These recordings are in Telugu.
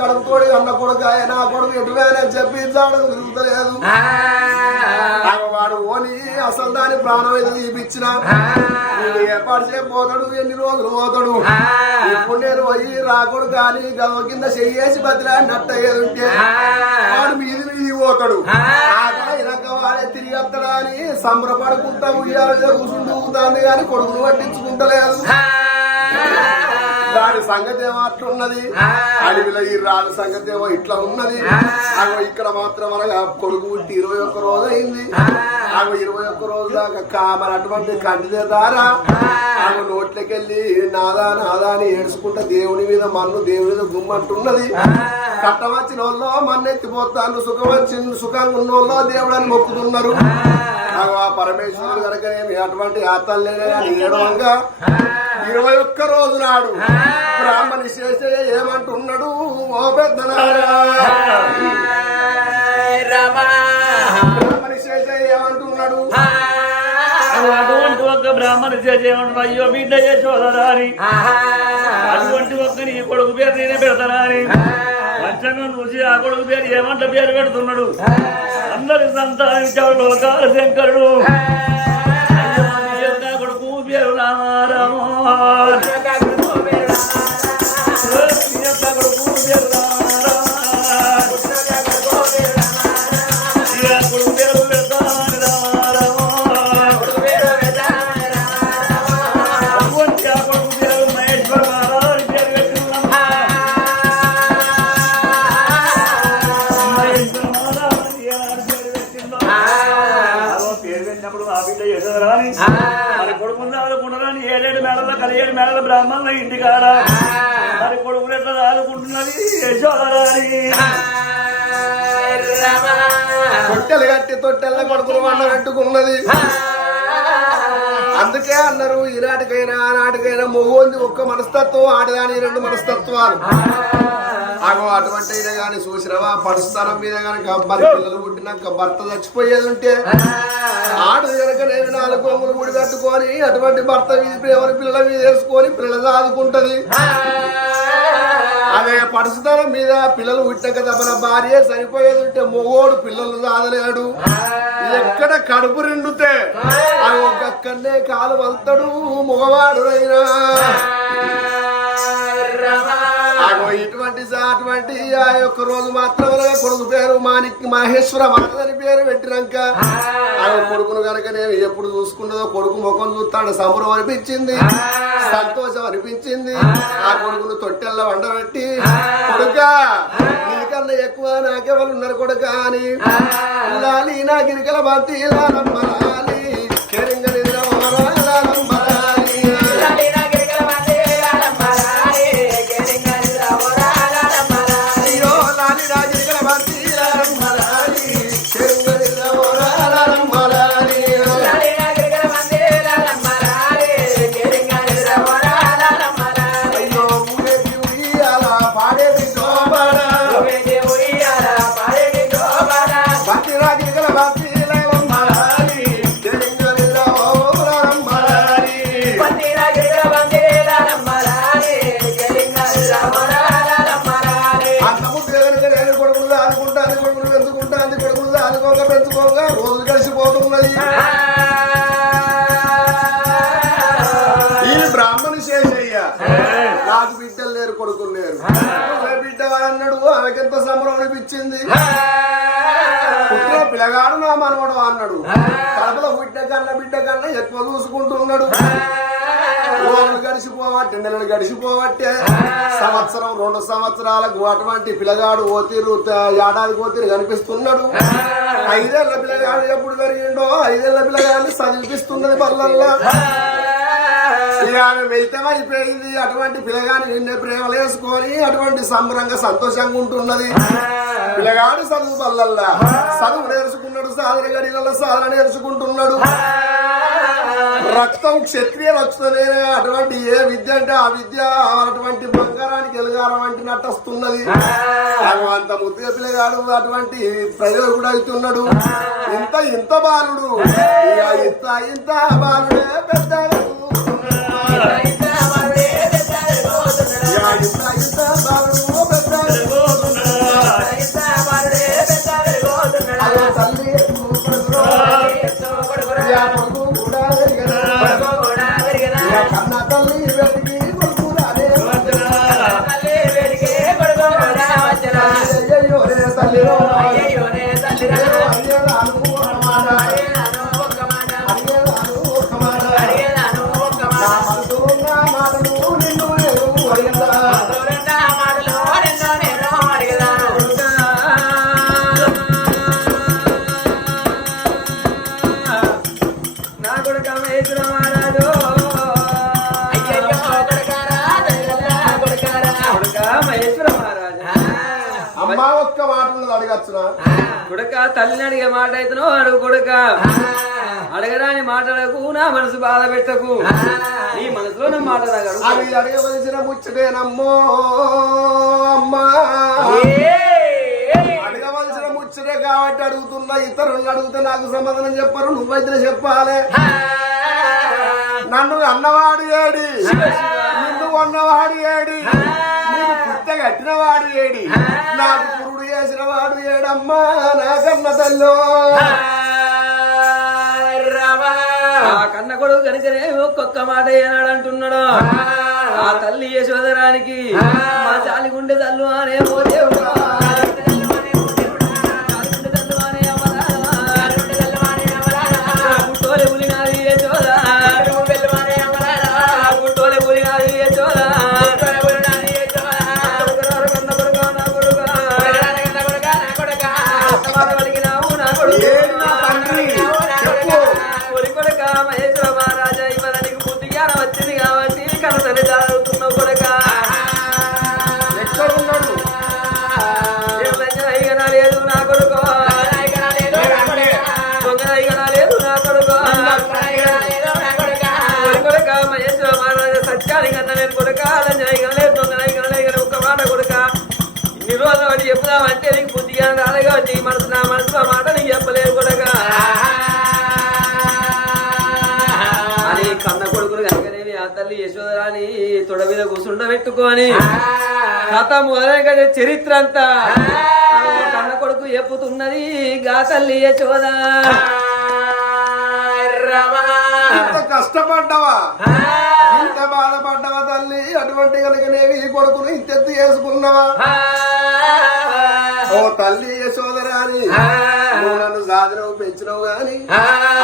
కడుపుతోడి అన్న కొడుకు నా కొడుకు ఎటువైనా చెప్పి జాడకు తిరుగుతలేదు. వాడు ఓని అసలు దాని ప్రాణం అయితే తీపిచ్చిన. ఏర్పాటు చేయబోతాడు ఎన్ని రోజులు పోతాడు. ఇప్పుడు నేను పోయి రాకుడు కానీ గదవ కింద చెయ్యేసి బతిలా నట్ట ఉంటే వాడు మీది మీది పోతాడు. వాడే తిరిగి వస్తాడా అని సంబరపడుకుంటా ఉయ్యాల కూర్చుంటూ కానీ కొడుకును పట్టించుకుంటలేదు. దాని సంగతి ఏమో అట్లున్నది. అడవిలో ఈ రాళ్ళ సంగతి ఏమో ఇట్లా ఉన్నది. అగో ఇక్కడ మాత్రం అనగా కొడుకు పుట్టి ఇరవై ఒక్క రోజు అయింది. అగో ఇరవై ఒక్క రోజు దాకా కామని అటువంటి కంటిదే దారా. ఆమె నోట్లకెళ్ళి నాదా నాదా అని ఏడుచుకుంటా దేవుని మీద మన్ను దేవుని మీద గుమ్మంటున్నది కట్టవచ్చిన వాళ్ళు మన్నెత్తిపోతాను సుఖం వచ్చిన సుఖంగా ఉన్న వాళ్ళు దేవుడు అని మొక్కుతున్నారు. ఆ. పరమేశ్వరుడు కనుక అటువంటి ఆతల్లేనే కానీ ఏడవంగా ఇరవై ఒక్క రోజు నాడు బ్రాహ్మణి చేసే ఏమంటున్నాడు ఓ పెద్దనారా బ్రాహ్మణి చేసే ఏమంటున్నాడు? అటువంటి ఒక్క బ్రాహ్మణ చేసేయమన్నాడు అయ్యో బిడ్డ యశోదరాని అటువంటి ఒక్క నీ కొడుకు పేరు నేనే పెడతానని. పంచంగం చూసి ఆ కొడుకు పేరు ఏమంట పేరు పెడుతున్నాడు. అందరి సంతానించాడు లోకాల శంకరుడు. యశోదరాని మరి కొడుకుని ఆదుకుంటున్నాని ఏడేడు మేడల కలియేడు మేడల బ్రాహ్మణుల ఇంటి కాడ మరి కొడుకులు ఎట్లా ఆదుకుంటున్నది యశోదరాని తొట్టెలు కట్టి తొట్టెల్ల కొడుకులు వండ పెట్టుకున్నది. అందుకే అన్నారు ఈనాటికైనా ఆనాటికైనా మొగోంది ఒక్క మనస్తత్వం ఆడదాని రెండు మనస్తత్వాలు. ఆగో అటువంటి కానీ చూసిరావా పరుస్థానం మీద కనుక మరి పిల్లలు పుట్టినాక భర్త చచ్చిపోయేది ఉంటే ఆడు కనుక నేను నాలుగు కొమ్ములు ముడి కట్టుకొని అటువంటి భర్త మీద ఎవరి పిల్లల మీద వేసుకొని పిల్లలు ఆదుకుంటది అదే పరుస్థానం మీద పిల్లలు పుట్టినాక తప్పన భార్య సరిపోయేది ఉంటే మొగోడు పిల్లలు సాదలేడు ఎక్కడ కడుపు నిండుతే ఆ ఒక్కనే కాలు వల్తాడు మగవాడు అయినా ఇటువంటి అటువంటి ఆ యొక్క రోజు మాత్రం కొడుకు పేరు మాణిక్ మహేశ్వర అని పేరు పెట్టినాక. ఆ. కొడుకును కనుక నేను ఎప్పుడు చూసుకున్నదో కొడుకు ముఖం చూస్తాడు సంబరం అనిపించింది సంతోషం అనిపించింది. ఆ. కొడుకును తొట్టెల్ల వండబెట్టి కొడుక నీకన్నా ఎక్కువ నాకెవరు ఉన్నారు కొడుక అని. లాలి నా గిరికల బంతి లాలి కెరింగ பாடே మనవడు అన్నాడు. కడపలో పుట్టిన కన్నా బిడ్డ కన్నా ఎక్కువ చూసుకుంటున్నాడు. రోజులు గడిచిపోవట్టే నెలలు గడిచిపోవట్టే. సంవత్సరం రెండు సంవత్సరాలకు అటువంటి పిల్లగాడు ఓతీరు ఏడాది ఓతీరు కనిపిస్తున్నాడు. ఐదేళ్ళ పిల్లగాడు ఎప్పుడు పెరిగిండో ఐదేళ్ళ పిల్లగాడిని చదివిపిస్తున్నది పల్లల్లా. ఆమె మిగతం అయిపోయింది. అటువంటి పిల్లగాని నిన్నే ప్రేమలు వేసుకొని అటువంటి సంబరంగా సంతోషంగా ఉంటున్నది. పిల్లగాడు చదువు పల్లల్లా. చదువు నేర్చుకున్నాడు సాధన గడిలలో సాధన నేర్చుకుంటున్నాడు. రక్తం క్షత్రియ రక్తమే అటువంటి ఏ విద్య అంటే ఆ విద్య అటువంటి బంగారానికి ఎలుగారం వంటి నట్టొస్తున్నది అంత ముద్దుగా పిల్లగాడు అటువంటి ప్రయోగుడు అవుతున్నాడు. ఇంత ఇంత బాలుడు. ఇంత ఇంత బాలుడు పెద్ద 哎呀咱们 తల్లిని అడిగే మాట అయితేనో అడుగు కొడుక. అడగరాని మాటలకు నా మనసు బాధ పెట్టకు. నీ మనసులో నా మాట అడగవలసిన ముచ్చటేనమ్మో అమ్మా. అడగవలసిన ముచ్చటే కాబట్టి అడుగుతున్నా ఇతరులను అడిగితే నాకు సమాధానం చెప్పరు నువ్వైతే చెప్పాలి. నన్ను అన్నవాడు ఏడి? నిన్ను కొన్నవాడు ఏడి? కట్టిన వాడు ఏడి నాకు పురుడు చేసిన వాడు ఏడమ్మా నాకన్న తల్లో. ఆ. కన్న కొడుకు కనుకనే ఒక్కొక్క మాట ఏనాడు అంటున్నాడు ఆ తల్లి యశోదరానికి మా జాలి గుండె తల్లు అనే ఓ పెట్టుకొని కథ మొదలైన చరిత్ర అంతా. ఆ. కన్న కొడుకు చెప్పుతున్నది గా తల్లి యశోద కష్టపడ్డవా? ఇంత బాధపడ్డవా తల్లి? అటువంటి కలిగినవి ఈ కొడుకును ఇంతెత్తు చేసుకున్నావా? ఓ తల్లి యశోదరాని నన్ను సాధనవు పెంచినవు గాని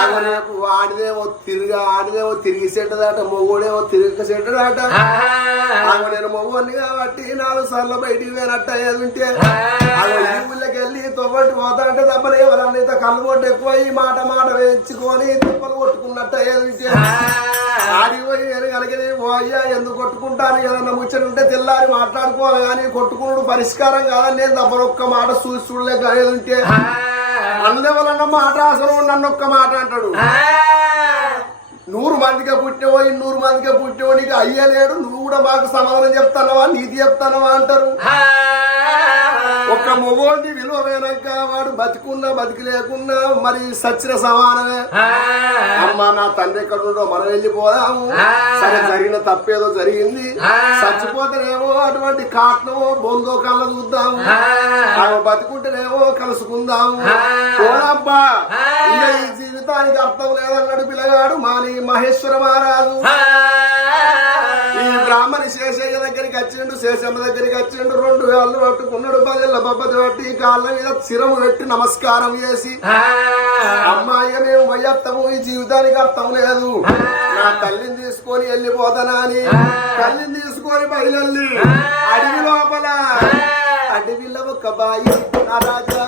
అగో నాకు వాడిదేమో తిరిగి ఆడిదేమో తిరిగి సెట్టదాట మొగుడేమో తిరిగి సెట్టదాట అగో నేను మొగ్గుని కాబట్టి నాలుగు సార్లు బయటికి పోయినట్టు అయ్యేది ఉంటే ఊళ్ళకి వెళ్ళి తొవ్వటి పోతా అంటే తప్పని ఎవరన్నా ఇంత కళ్ళు కొట్టు ఎక్కువ ఈ మాట మాట వేయించుకొని తిప్పలు కొట్టుకున్నట్టు అయ్యేది ఉంటే ఆడికి పోయి నేను కలిగి పోయ్యా ఎందుకు కొట్టుకుంటాను ఏదన్నా ముచ్చట ఉంటే తెల్లారి మాట్లాడుకోవాలి కానీ కొట్టుకున్నాడు పరిష్కారం కాదని నేను తప్పని ఒక్క మాట చూసి చూడలేక ఉంటే అందవలన మాట అసలు నన్ను ఒక్క మాట అంటాడు. నూరు మందిగా పుట్టినవో నూరు మందిగా పుట్టినవో నీకు అయ్యలేడు నువ్వు కూడా మాకు సమాధానం చెప్తానవా నీతి చెప్తానవా అంటారు. ఒక్క మొగోడిని విలువ వేనక వాడు బతికున్నా బతికి లేకున్నా మరి సచ్చిన సమానమే. అమ్మ నా తండ్రి ఎక్కడ ఉండో మనం వెళ్ళిపోదాము. సరే జరిగిన తప్పేదో జరిగింది. చచ్చిపోతేనేమో అటువంటి కాట్నమో బొందో కళ్ళ చూద్దాము. ఆమె బతికుంటేనేమో కలుసుకుందాము. పోనబ్బా ఇంకా ఈ జీవితానికి అర్థం లేదన్నాడు పిల్లగాడు మాని మహేశ్వర మహారాజు. వచ్చిండు శేషమ్మ దగ్గరికి వచ్చిండు రెండు వేళ్ళు పట్టుకున్నాడు పదేళ్ళ బొబ్బది పట్టి కాళ్ళ మీద శిరము పెట్టి నమస్కారం చేసి అమ్మాయి మేము వయ్యత్తము ఈ జీవితానికి అర్థం లేదు. నా తల్లిని తీసుకొని వెళ్ళిపోతానా అని తల్లిని తీసుకొని బయలుల్లి అడవి లోపల. అడవిలో ఒక బాయి నా రాజా.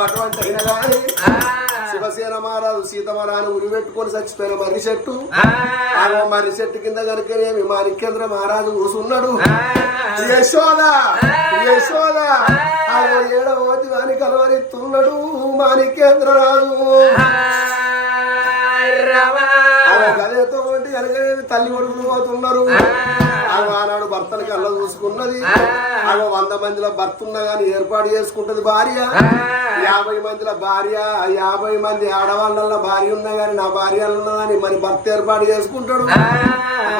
అటువంటి అయిన గాని శివసేన మహారాజు సీతమహారాని ఉరి పెట్టుకొని చచ్చిపోయిన మర్రి చెట్టు. ఆ. మర్రి చెట్టు కింద కనుకనేమి మాణిక్యేంద్ర మహారాజు కూసున్నాడు యశోద యశోద ఆ. ఏడవ వాని కలవరిస్తున్నాడు మాణిక్యేంద్ర రాజు. వంటి కనుకనేమి తల్లి కొడుకులు పోతున్నారు. ఆమె ఆనాడు భర్తని కళ్ళ చూసుకున్నది. ఆమె వంద మందిలో భర్త ఉన్నా గాని ఏర్పాటు చేసుకుంటది భార్య. యాభై మందిలో భార్య యాభై మంది ఆడవాళ్ళ భార్య ఉన్నా గాని నా భార్య ఉన్నదని మరి భర్త ఏర్పాటు చేసుకుంటాడు.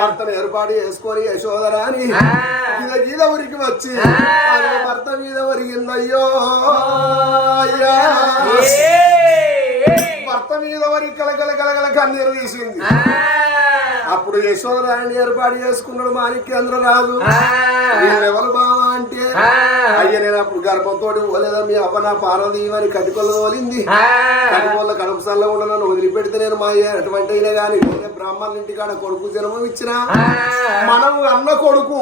భర్తను ఏర్పాటు చేసుకొని యశోదరా అని గీద గీద ఉరికి వచ్చి భర్త మీద ఒరిగిందయ్యో అయ్యా భర్త మీద వరికి కలగల కలగల కన్నీరు తీసింది. అప్పుడు యశోదరాన్ని ఏర్పాటు చేసుకున్నాడు మాణిక్యేంద్ర రాజు. వీళ్ళెవరు బావా అంటే? అయ్య నేను అప్పుడు గర్భంతో పోలేదా మీ అవ్వ నా పార్వతీయమని కటికొల్ల తోలింది. కటికొల్ల కడుపు సల్ల కూడా నన్ను వదిలిపెడితే నేను మా అటువంటి అయినా కానీ బ్రాహ్మణుల ఇంటికాడ కొడుకు జన్మం ఇచ్చిన? మనం అన్న కొడుకు.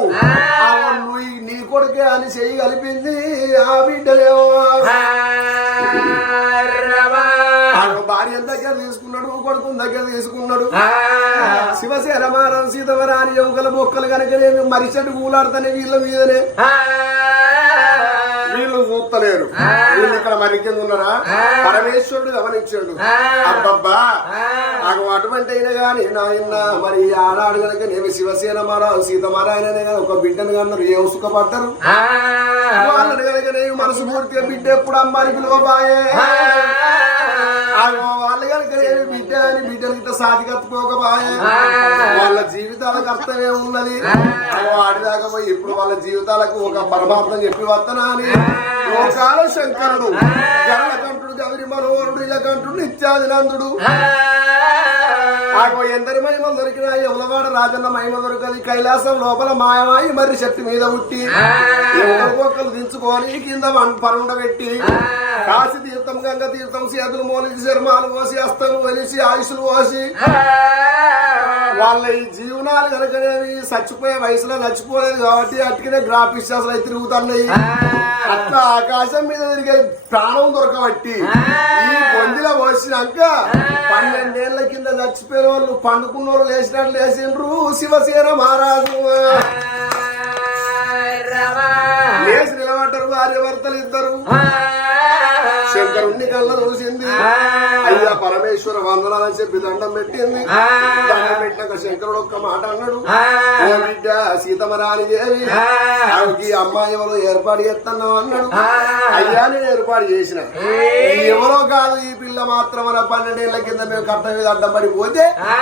నీ కొడుకే అని చెయ్యి కలిపింది ఆ బిడ్డలేమో ఆ. భార్య దగ్గర తీసుకున్నాడు కొడుకు దగ్గర తీసుకున్నాడు. శివసేన మారం సీతవరాని యువకల బొక్కలు కనుక మరిచెట్టు కూలాడుతానే వీళ్ళ మీదనే. వీళ్ళు చూస్తలేరు వీళ్ళు ఇక్కడ మరి కింద ఉన్నారా? పరమేశ్వరుడు గమనించాడు. అబ్బబ్బా నాకు అటువంటి అయినా గాని నాయన మరి ఆడాడు కనుక నేను శివసేన మారా సీతమారాయణనే కదా ఒక బిడ్డను కన్నారు ఏ సుఖపడ్డారు వాళ్ళని కనుక నేను మనసు పూర్తిగా బిడ్డ ఎప్పుడు అమ్మాని పిలువబాయే? ఆగో వాళ్ళు కనుక నేను బిడ్డ అని బిడ్డలు ఇట్లా సాటి వాళ్ళ జీవితాలకు అర్థమే ఉన్నది. ఆడిదాకా పోయి ఇప్పుడు వాళ్ళ జీవితాలకు ఒక పరమార్థం చెప్పి వత్తనా అని లోకాల శంకరుడు జనల కంఠుడు గౌరి మనోహరుడు ఇలా కంఠుడు నిత్యాదినందుడు ఆగో ఎందరి మహిమ దొరికినా ఎవలవాడ రాజన్న మహిమ దొరకది. కైలాసం లోపల మాయమాయి మరి శక్తి మీద పుట్టి ఒక్కరు దించుకొని కింద పరుండ పెట్టి కాశీ తీర్థం గంగ తీర్థం చేతులు మోలిసి చర్మాలు పోసి హస్తలు వెలిసి ఆయుషులు పోసి వాళ్ళ ఈ జీవనాలు కనుకనేవి చచ్చిపోయే వయసులో చచ్చిపోలేదు కాబట్టి అట్టుకనే గ్రాఫిక్స్ అసలు అయితే తిరుగుతున్నాయి అట్లా ఆకాశం మీద తిరిగే ప్రాణం దొరకబట్టి ఈ బొందిలో పోసినాక పన్నెండేళ్ళ కింద చచ్చిపోయిన వాళ్ళు పండుకున్న వాళ్ళు లేచినట్లు లేచిండ్రు. శివసేన మహారాజు. లేచి నిలబడ్డారు భార్య భర్తలు ఇద్దరు శంకరుణ్ణి కళ్ళ చూసింది అయ్యా పరమేశ్వర వందనాలని చెప్పి దండం పెట్టింది. దండం పెట్టినాక శంకరుడు ఒక్క మాట అన్నాడు. బిడ్డ సీతమరాని దేవి ఆమెకి అమ్మాయి ఎవరో ఏర్పాటు చేస్తున్నావు అన్నాడు. అయ్యా నేను ఏర్పాటు చేసిన. ఎవరో కాదు ఈ పిల్ల మాత్రం మన పన్నెండేళ్ళ కింద మేము కట్ట మీద అడ్డం పడిపోతే ఆ.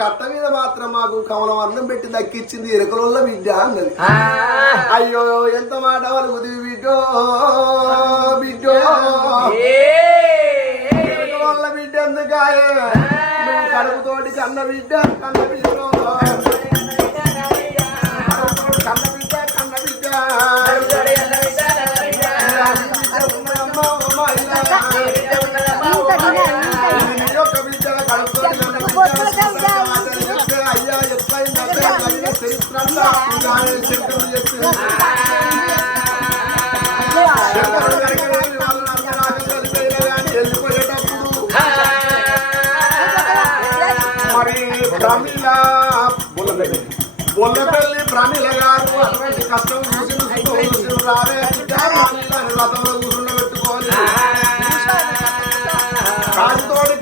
కట్ట మీద మాత్రం మాకు కమలం అన్నం పెట్టి దక్కిచ్చింది ఎరకలోళ్ళ బిడ్డ అన్నది. అయ్యో ఎంత మాట వలుగుది బిడ్డో బిడ్డో. ఎరకలోళ్ళ బిడ్డ ఎందుకాయే? నువ్వు కడుపుతోటి కన్న బిడ్డ కన్న బిడ్డ కన్న బిడ్డ కన్న బిడ్డ. ఇలా. నీ బొల్లపల్లి గారు అటువంటి కష్టం చూసిన చూసిన రావే. ప్రమిళ రథంలో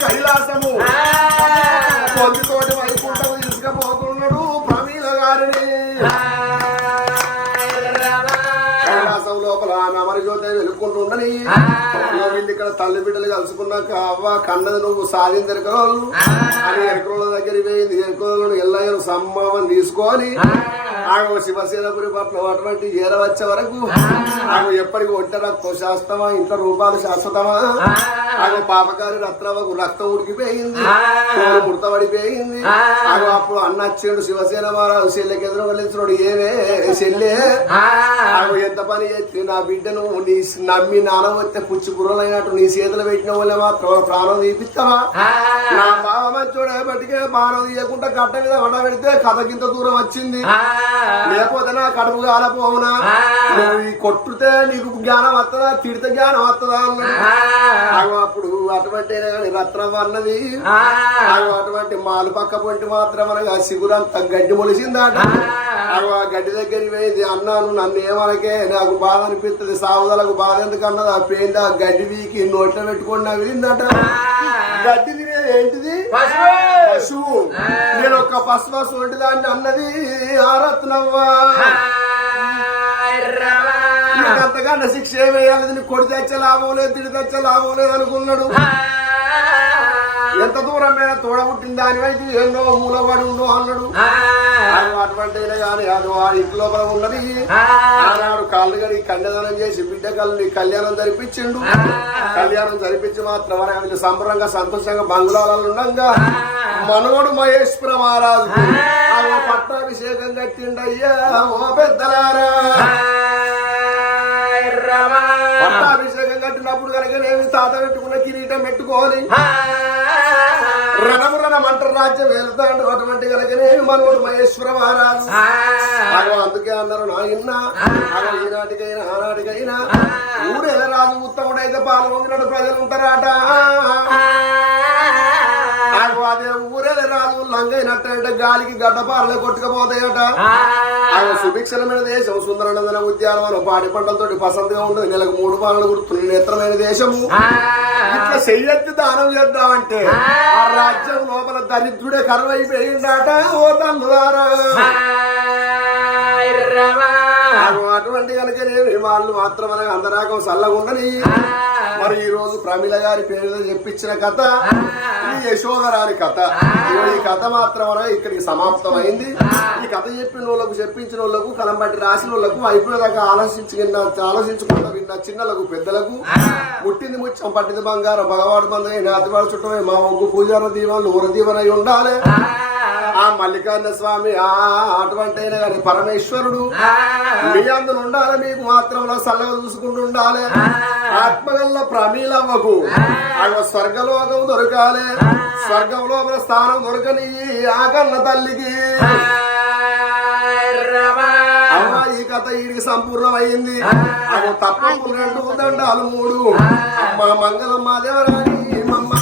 కైలాసము. పొందితోటి వైకుంఠము తీసుకుపోతున్నాడు ప్రమీల గారిని. కైలాసం లోపల ఆమె అమరజ్యోతి వెలుక్కుంటుండని. వీళ్ళు ఇక్కడ తల్లి బిడ్డలు కలుసుకున్నాక అవ్వ కన్నది నువ్వు సాధించి ఎరకరోళ్ళు అని ఎరకరోళ్ళ దగ్గర పోయింది. ఎరకరోళ్ళు ఎల్లయ్యను సమ్మం తీసుకొని ఆమె శివసేనపురి పట్ల అటువంటి ఏర వచ్చే వరకు? ఆమె ఎప్పటికి ఒంటరి శాస్త్రమా ఇంట్లో రూపాలు శాశ్వతమా? ఆగో పాపగారి రత్నవకు రక్తం ఉడికిపోయింది. ఆ. తోలు ముడతబడిపోయింది ఆ. ఆగో అప్పుడు అన్న వచ్చిండు శివసేన మహారాజు చెల్లెకి ఎదురు వెళ్ళించున్నాడు ఏమే చెల్లె? ఆగో ఎంత పని చేస్తే నా బిడ్డను నీ నమ్మి నాన్న వస్తే పుచ్చి బుర్రలైనట్టు నీ చేతులు పెట్టిన వాళ్ళే మాత్రం ప్రాణం తీపిస్తావా? నా బావ మంచోడే బట్టికే బాణం తీయకుండా కట్ట మీద వండ పెడితే కథకింత దూరం వచ్చింది. లేకపోతే నా కడుపు కాలపోవునా? నువ్వు కొట్టుతే నీకు జ్ఞానం వస్తుందా తిడితే జ్ఞానం వస్తుందా అన్నాడు. అప్పుడు అటువంటి రత్నం అన్నది. అటువంటి మాలు పక్క పొంటి మాత్రం అనగా సిగురంత గడ్డి మొలిసిందట. ఆ. గడ్డి దగ్గరికి పోయింది అన్నాను నన్ను ఏమనకే నాకు బాధ అనిపిస్తుంది సాగుదలకు బాధ ఎందుకు అన్నది ఆ పేంది ఆ గడ్డి వీకి నోట్లో పెట్టుకొని నవ్విందట. గడ్డి తినేది ఏంటిది? పశువు. నేను ఒక పశు పశు వంటి దాన్ని అన్నది ఆ రత్నవ్వా నీకు అంతకన్నా శిక్ష ఏమేయాలి కొడి తెచ్చే లాభం లేదు తిడి తెచ్చే లాభం లేదు అనుకున్నాడు. ఎంత దూరం మీద తోడబుట్టిన దానివైతే ఎన్నో మూలపడి ఉండు అన్నాడు. అటువంటి కానీ అది వాడి ఇంటి లోపల ఉన్నది. ఆనాడు కాళ్ళు గడి కన్యాదానం చేసి బిడ్డ కళ్ళని కళ్యాణం జరిపించిండు. కళ్యాణం జరిపించి మాత్రం వీళ్ళు సంబరంగా సంతోషంగా బంగుళాలలో ఉండగా. మనవడు మహేశ్వర మహారాజు. ఆ. పట్టాభిషేకం కట్టిండయ్యా ఓ పెద్దలారా. పట్టాభిషేకం కట్టినప్పుడు కనుక నేను తాత పెట్టుకున్న కిరీటం పెట్టుకోవాలి. రాజ్యం వెళ్తాడు అటువంటి మనవడు మహేశ్వర మహారాజు. అందుకే అన్నారు నాయన్న ఈనాటికైనా ఆనాటికైనా ఊరేల రాజు ఉత్తముడైతే పాలు పొంగినట్టు ప్రజలు ఉంటారట అదే ఊరేల రాజు లంగైనట్టంటే గాలికి గడ్డపారలే కొట్టుకపోతాయట. ఆగో సుభిక్షలమైన దేశం సుందరనందన ఉద్యానవనం పాడి పంటలతోటి పసంతగా ఉంటుంది నెలకు మూడు పాలలు గుర్తున్న నేత్రమైన దేశము. చెయ్యెత్తి దానం చేద్దామంటే ఆ. రాజ్యం లోపల దరిద్రుడే కరువైపోయిందట ఓ తల్లుదారా అటువంటి కనుక వాళ్ళు మాత్రం అనగా అందరాకం చల్లగుండని మరి ఈ రోజు ప్రమిళ గారి పేరుతో చెప్పించిన కథ ఈ యశోధరాని కథ. ఈ కథ మాత్రం అనగా ఇక్కడికి సమాప్తం అయింది ఈ కథ చెప్పిన వాళ్ళకు చెప్పించిన వాళ్ళకు కలంబట్టి రాసిన వాళ్ళకు అయిపోయేదాకా ఆలోచించి ఆలోచించుకుంటా విన్న చిన్నలకు పెద్దలకు ముట్టింది ముచ్చం పట్టింది బంగారం భగవాడు మందై నాతివాడు చుట్టమే మా ఒగ్గు పూజార దీవెనలు ఊర దీవెనై ఉండాలి. మల్లికార్జున స్వామి ఆ అటువంటి అయినా కానీ పరమేశ్వరుడు మీ అందున ఉండాలి మీకు మాత్రం సల్లగా చూసుకుంటూ ఉండాలి. ఆత్మగల్ల ప్రమీలవ్వకు. ఆగ స్వర్గలోకం దొరకాలి. స్వర్గం లోపల స్థానం దొరకని ఆ కన్న తల్లికి. అమ్మ ఈ కథ ఈడికి సంపూర్ణమైంది. అవి తప్పకుండా రెండు దండాలు మూడు. అమ్మ మంగళమ్మ దేవరాని మమ్మ